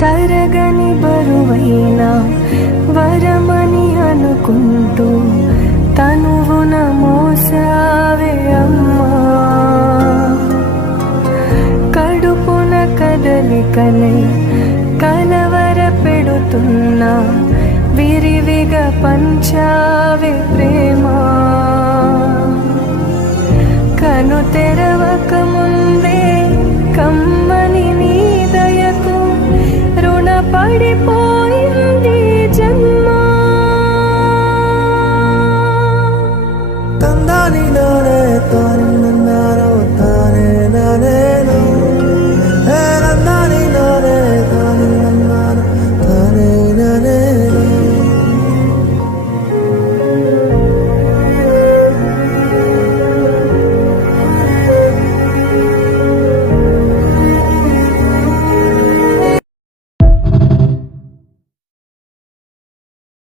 తరగని బరువైన వరమని అనుకుంటూ తనువున మోసావే అమ్మా. కడుపున కదలికలై కలవర పెడుతున్నా విరివిగా పంచావే ప్రేమ. కను తెరవక ముందే కమ్మని నీ దయకు రుణపడిపో